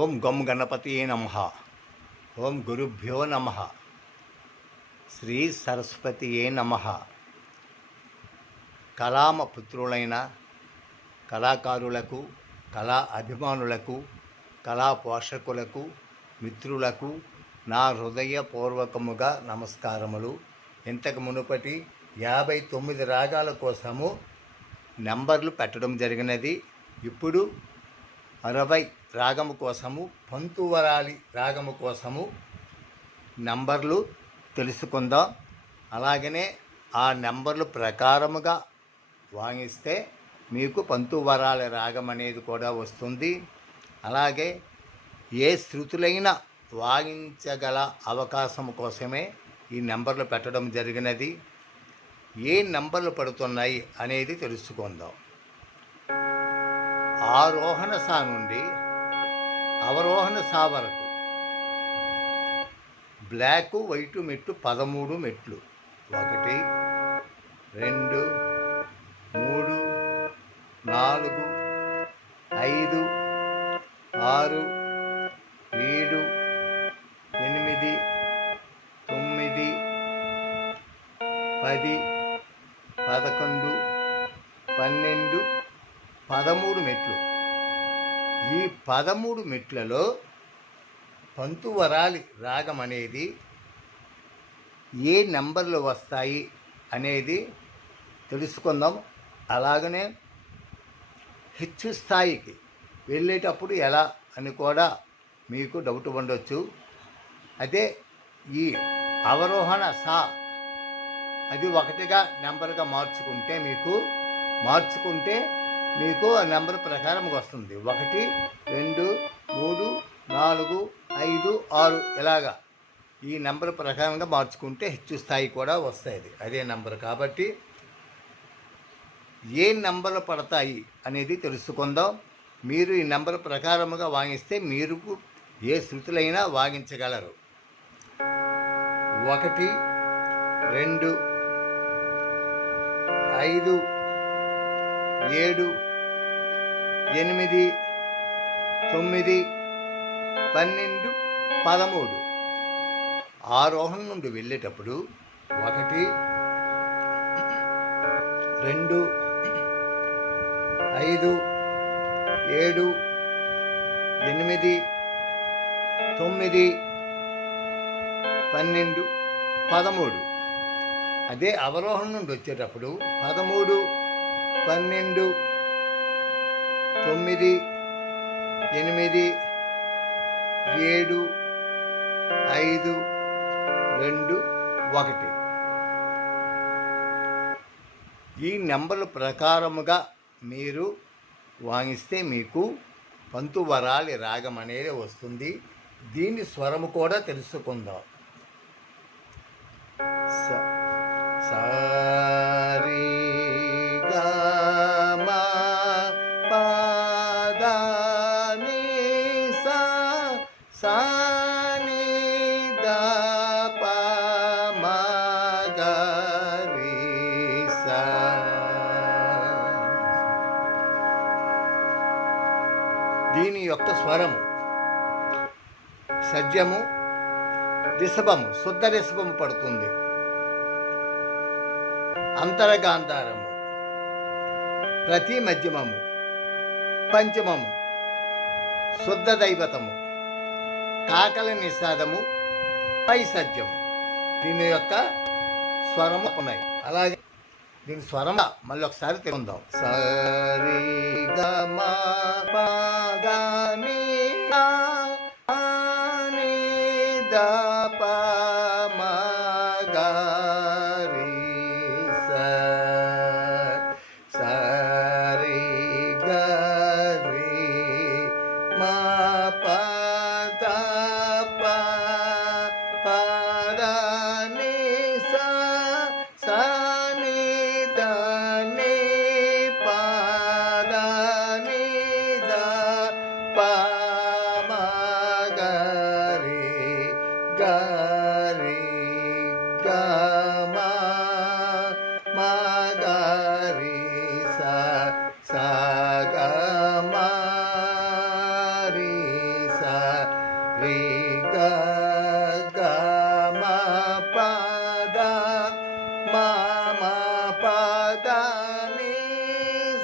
ఓం గం గణపతియే నమః. ఓం గురుభ్యో నమః. శ్రీ సరస్వతియే నమః. కళామ పుత్రులైన కళాకారులకు, కళా అభిమానులకు, కళా పోషకులకు, మిత్రులకు నా హృదయపూర్వకముగా నమస్కారములు. ఇంతకు మునుపటి 59 రాగాల కోసము నెంబర్లు పెట్టడం జరిగినది. ఇప్పుడు 60 రాగము కోసము, పంతువరాలి రాగము కోసము నంబర్లు తెలుసుకుందాం. అలాగనే ఆ నెంబర్లు ప్రకారముగా వాయిస్తే మీకు పంతువరాలి రాగం అనేది కూడా వస్తుంది. అలాగే ఏ శృతులైన వాయించగల అవకాశం కోసమే ఈ నెంబర్లు పెట్టడం జరిగినది. ఏ నెంబర్లు పడుతున్నాయి అనేది తెలుసుకుందాం. ఆరోహణ సా నుండి అవరోహణ సా వరకు బ్లాక్ వైట్ మెట్టు 13 మెట్లు. 1 2 3 4 5 6 7 8 9 10 11 12 13 మెట్లు. ఈ 13 మెట్లలో పంతువరాలి రాగం అనేది ఏ నెంబర్లు వస్తాయి అనేది తెలుసుకుందాం. అలాగనే హెచ్చు స్థాయికి వెళ్ళేటప్పుడు ఎలా అని కూడా మీకు డౌట్ ఉండొచ్చు. అదే ఈ అవరోహణ సా అది 1గా నెంబర్గా మార్చుకుంటే మీకు ఆ నెంబర్ ప్రకారం వస్తుంది. 1 2 3 4 5 6 ఇలాగా ఈ నెంబర్ ప్రకారంగా మార్చుకుంటే హెచ్చు స్థాయి కూడా వస్తుంది. అదే నెంబర్ కాబట్టి ఏ నెంబర్లు పడతాయి అనేది తెలుసుకుందాం. మీరు ఈ నెంబర్ ప్రకారముగా వాయిస్తే మీరు ఏ శృతులైనా వాయించగలరు. 1 2 5 7 8 9 12 13 ఆరోహణ నుండి వెళ్ళేటప్పుడు 1 2 5 7 8 9 12 13. అదే అవరోహణ నుండి వచ్చేటప్పుడు 13 12 9 8 7 5 2 1. ఈ నెంబర్ల ప్రకారముగా మీరు వాయిస్తే మీకు పంతువరాలి రాగం అనేది వస్తుంది. దీని స్వరము కూడా తెలుసుకుందాం. సారీ గమా పదని సా సాని దప మగరి సా. దీని యొక్క స్వరము సజ్జము, రిషభము, శుద్ధ రిషభము పడుతుంది. అంతరగాంధారము, ప్రతి మధ్యమము, పంచమము, శుద్ధ దైవతము, కాకల నిషాదము, పైసజ్యము. దీని యొక్క స్వరము ఉన్నాయి. అలాగే దీని స్వరం మళ్ళీ ఒకసారి తెలుసుకుందాం. సరి గమ పదని అని దప మగరి సరి గరి మా పద పదని సని దని పదని ద పమగరి గరి గమ మగరి సగమరి రి గమ పద మమ పదని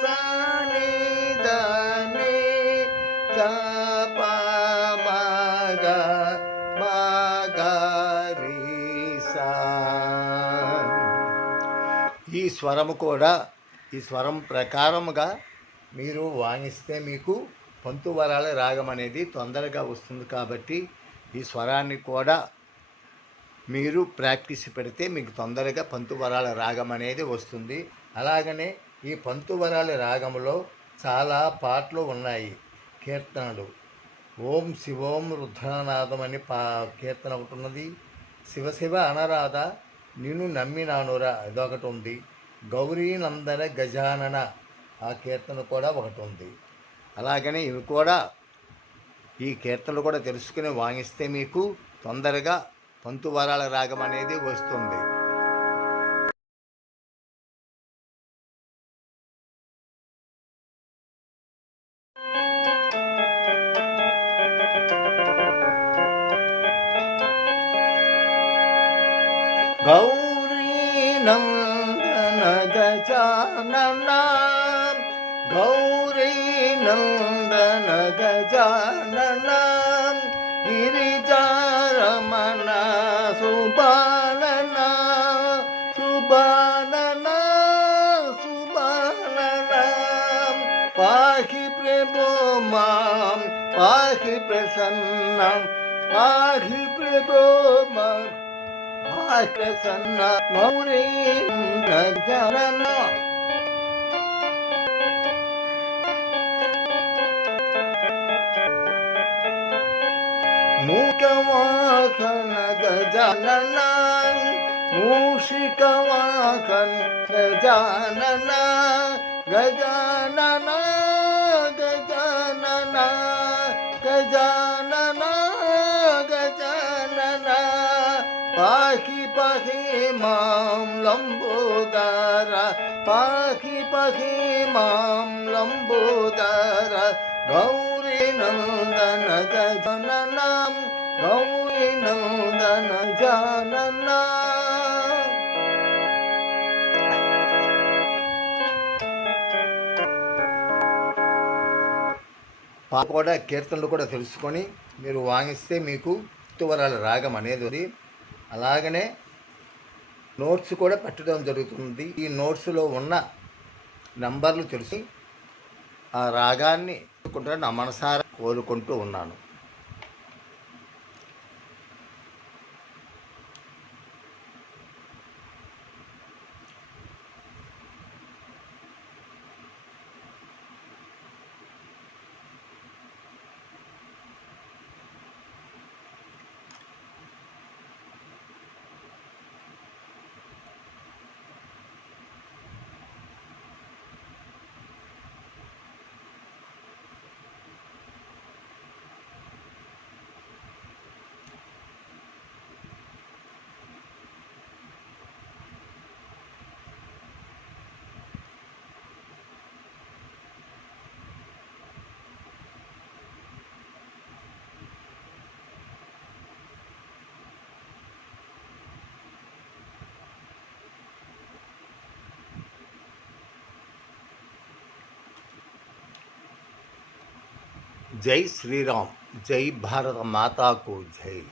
సని దని దప మగ మగరి ఈ స్వరము కూడా ఈ స్వరం ప్రకారముగా మీరు వాయిస్తే మీకు పంతువరాల రాగం అనేది తొందరగా వస్తుంది. కాబట్టి ఈ స్వరాన్ని కూడా మీరు ప్రాక్టీస్ పెడితే మీకు తొందరగా పంతువరాల రాగం అనేది వస్తుంది. అలాగనే ఈ పంతువరాల రాగంలో చాలా పాటలు ఉన్నాయి, కీర్తనలు. ఓం శివోం రుద్రనాదం అని కీర్తన ఒకటి ఉన్నది. శివ శివ అనరాధ నిన్ను నమ్మినానురా అదొకటి ఉంది. గౌరీ నందన గజానన ఆ కీర్తన కూడా ఒకటి ఉంది. అలాగనే ఇవి కూడా ఈ కీర్తనలు కూడా తెలుసుకుని వాయిస్తే మీకు తొందరగా పంతువరాల రాగం అనేది వస్తుంది. గౌరీ నందన గజానన గౌరీ నందన గజానన గిరిజారమణ సుబానన సుబానన సుబానన పాహి ప్రభో మాం పాహి ప్రసన్నం పాహి ప్రభో మాం పాహి ప్రసన్న గౌరీ గజానన మూకవాహన గజానన మూషికవాహన గజానన గజానన గజానన గజానన గజానన పాహి పహి మాం లంబోదర పాహి పహి మాం లంబోదర గౌరీ నందన గజానన గౌరీ నందన జానన. కూడా కీర్తనలు కూడా తెలుసుకొని మీరు వాయిస్తే మీకు పంతువరాల రాగం అనేది ఉంది. అలాగనే నోట్స్ కూడా పెట్టడం జరుగుతుంది. ఈ నోట్స్లో ఉన్న నంబర్లు తెలిసి ఆ రాగాన్ని నా మనసారా కోరుకుంటూ ఉన్నాను. जय श्री राम, जय भारत माता को जय।